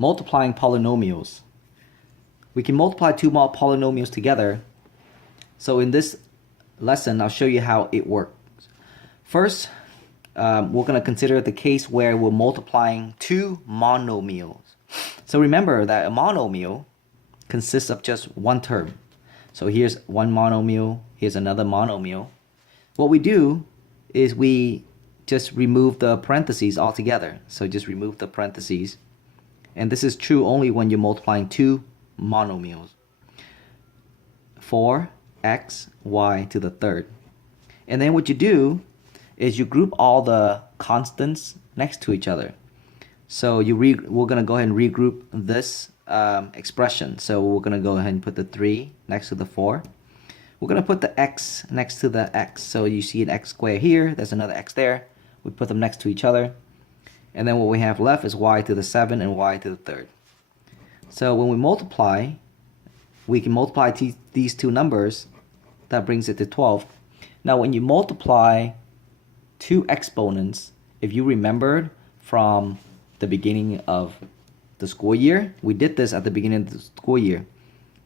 multiplying polynomials. We can multiply two polynomials together. So in this lesson, I'll show you how it works. First, we're going to consider the case where we're multiplying two monomials. So remember that a monomial consists of just one term. So here's one monomial, here's another monomial. What we do is we just remove the parentheses altogether. So just remove the parentheses. And this is true only when you're multiplying two monomials. 4x, y to the third. And then what you do is you group all the constants next to each other. So we're going to go ahead and regroup this expression. So we're going to go ahead and put the 3 next to the 4. We're going to put the x next to the x. So you see an x squared here, there's another x there. We put them next to each other. And then what we have left is y to the 7 and y to the third. So when we multiply, we can multiply these two numbers. That brings it to 12. Now when you multiply two exponents, if you remembered from the beginning of the school year, we did this at the beginning of the school year.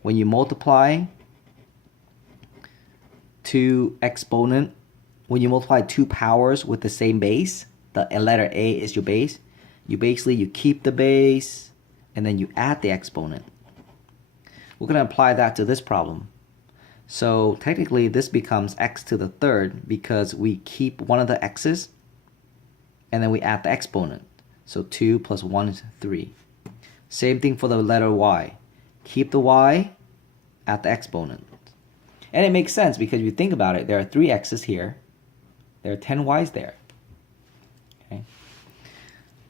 When you multiply two powers with the same base, the letter A is your base, you keep the base and then you add the exponent. We're going to apply that to this problem. So technically this becomes x to the third because we keep one of the x's and then we add the exponent. So 2 plus 1 is 3. Same thing for the letter y. Keep the y, add the exponent. And it makes sense because if you think about it, there are 3 x's here. There are 10 y's there. Okay.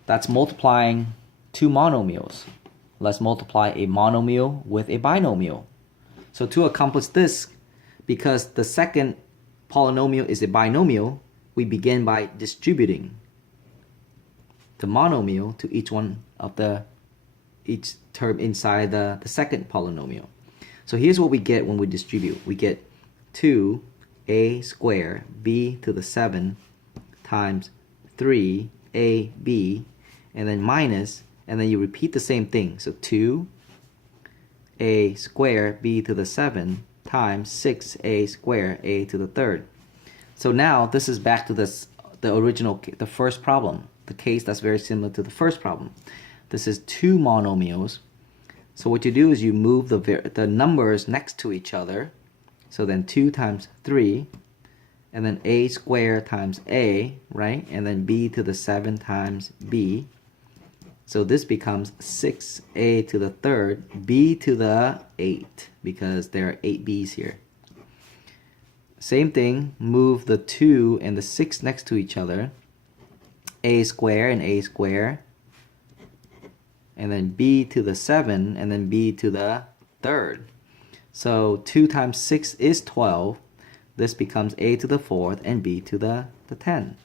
That's multiplying two monomials. Let's multiply a monomial with a binomial. So to accomplish this, because the second polynomial is a binomial, we begin by distributing the monomial to each term inside the second polynomial. So here's what we get when we distribute. We get 2a squared b to the 7 times 3ab, and then minus, and then you repeat the same thing. So 2a squared b to the 7 times 6a squared a to the third. So now this is back to the first problem, the case that's very similar to the first problem. This is two monomials. So what you do is you move the numbers next to each other. So then 2 times 3, and then a squared times a, right? And then b to the 7 times b. So this becomes 6a to the third, b to the 8, because there are 8 b's here. Same thing, move the 2 and the 6 next to each other. A squared and a squared. And then b to the 7, and then b to the third. So 2 times 6 is 12. This becomes a to the 4th and b to the 10.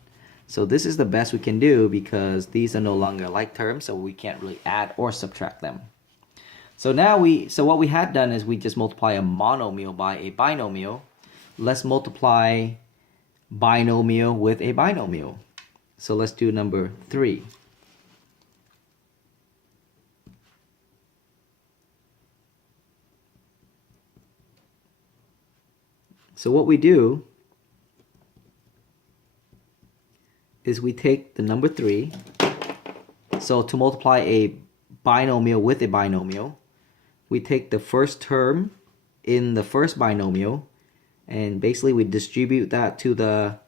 So this is the best we can do because these are no longer like terms, so we can't really add or subtract them. So now what we had done is we just multiply a monomial by a binomial. Let's multiply binomial with a binomial. So let's do number 3. So what we do is we take the number 3. So to multiply a binomial with a binomial, we take the first term in the first binomial and basically we distribute that to the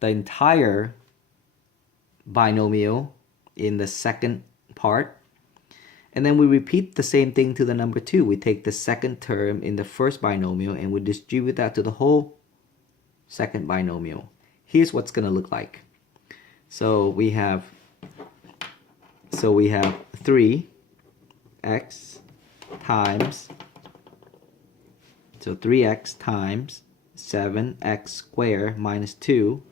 entire binomial in the second part. And then we repeat the same thing to the number 2. We take the second term in the first binomial and we distribute that to the whole second binomial. Here's what's going to look like. So we have 3x times, so 3x times 7x squared minus 2,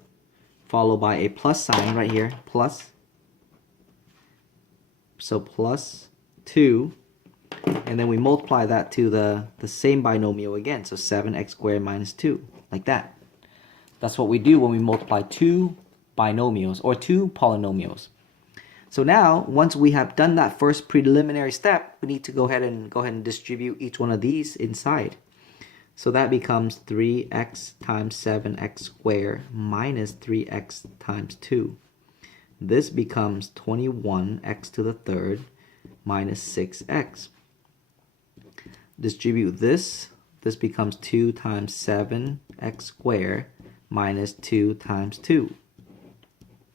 followed by a plus sign right here, plus. So plus 2, and then we multiply that to the same binomial again, so 7x squared minus 2, like that. That's what we do when we multiply two binomials or two polynomials. So now, once we have done that first preliminary step, we need to go ahead and distribute each one of these inside. So that becomes 3x times 7x squared minus 3x times 2. This becomes 21x to the third minus 6x. Distribute this. This becomes 2 times 7x squared minus 2 times 2.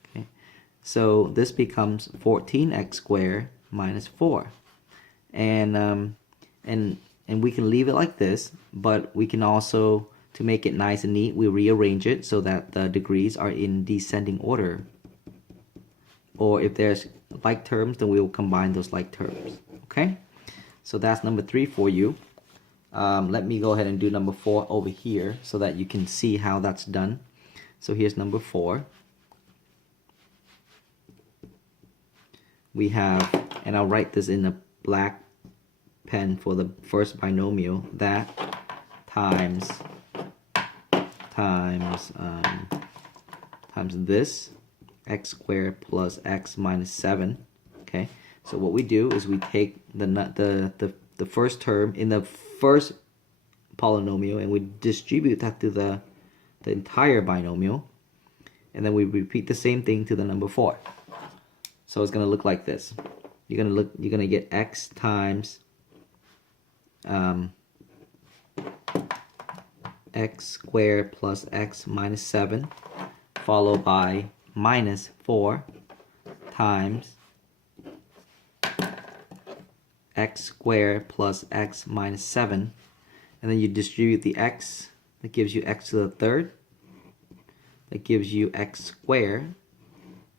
Okay. So this becomes 14x squared minus 4. And we can leave it like this, but we can also, to make it nice and neat, we rearrange it so that the degrees are in descending order. Or if there's like terms, then we will combine those like terms. Okay? So that's number 3 for you. Let me go ahead and do number 4 over here so that you can see how that's done. So here's number 4. We have, and I'll write this in a black pen for the first binomial, that times this, x squared plus x minus 7. Okay, so what we do is we take the first term in the first polynomial and we distribute that to the entire binomial, and then we repeat the same thing to the number 4. So it's going to look like this. You're going to get x times x squared plus x minus 7 followed by minus 4 times x squared plus x minus 7, and then you distribute the x. That gives you x to the third. That gives you x squared.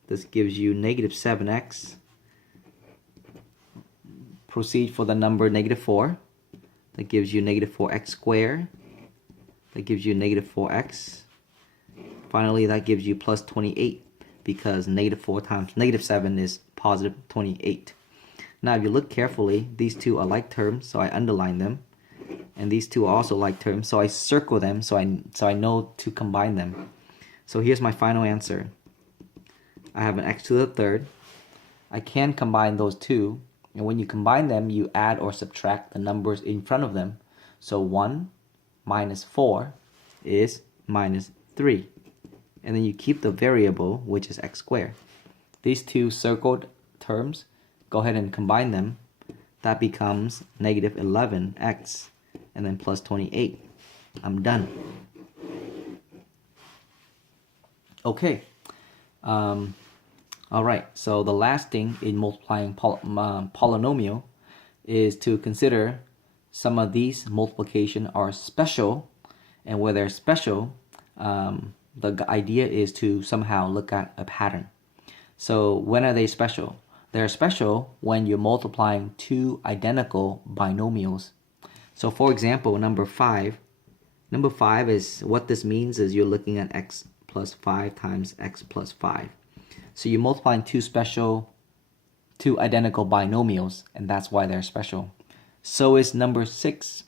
This gives you negative 7x. Proceed for the number negative 4. That gives you negative 4x squared. That gives you negative 4x. Finally, that gives you plus 28, because negative 4 times negative 7 is positive 28. Now, if you look carefully, these two are like terms, so I underline them. And these two are also like terms, so I circle them so I know to combine them. So here's my final answer. I have an x to the third. I can combine those two, and when you combine them, you add or subtract the numbers in front of them. So 1 minus 4 is minus 3. And then you keep the variable, which is x squared. These two circled terms, go ahead and combine them. That becomes negative 11x and then plus 28. I'm done. Okay. Alright, so the last thing in multiplying polynomial is to consider some of these multiplication are special, and where they're special, the idea is to somehow look at a pattern. So when are they special? They're special when you're multiplying two identical binomials. So for example, number 5. Number 5 is, what this means is you're looking at x plus 5 times x plus 5. So you're multiplying two identical binomials, and that's why they're special. So is number 6.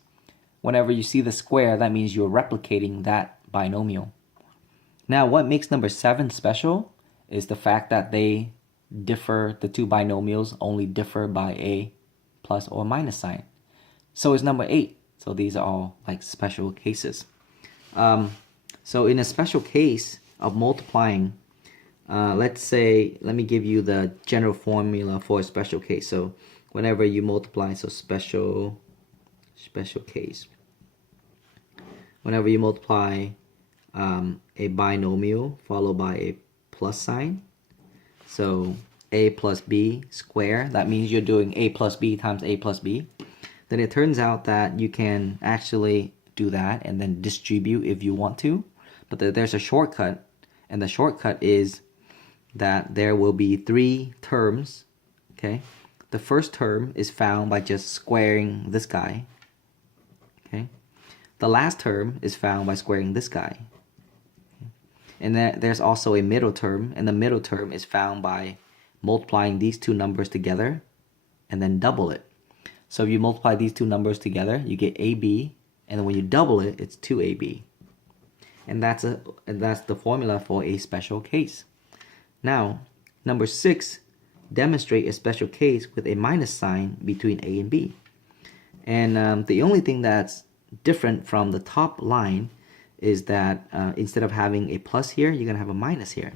Whenever you see the square, that means you're replicating that binomial. Now, what makes number 7 special is the fact that they differ, the two binomials only differ by a plus or minus sign. So is number 8. So these are all like special cases. So in a special case of multiplying, let's say, let me give you the general formula for a special case. So whenever you multiply, so special case. Whenever you multiply a binomial followed by a plus sign, so a plus b squared, that means you're doing a plus b times a plus b, then it turns out that you can actually do that and then distribute if you want to. But there's a shortcut, and the shortcut is that there will be 3 terms. Okay, the first term is found by just squaring this guy. Okay, the last term is found by squaring this guy. And then there's also a middle term, and the middle term is found by multiplying these two numbers together and then double it. So if you multiply these two numbers together, you get AB, and then when you double it, it's 2AB. And that's the formula for a special case. Now, number 6 demonstrate a special case with a minus sign between A and B. And the only thing that's different from the top line is that instead of having a plus here, you're going to have a minus here.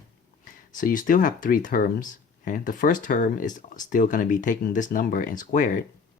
So you still have three terms. Okay? The first term is still going to be taking this number and square it.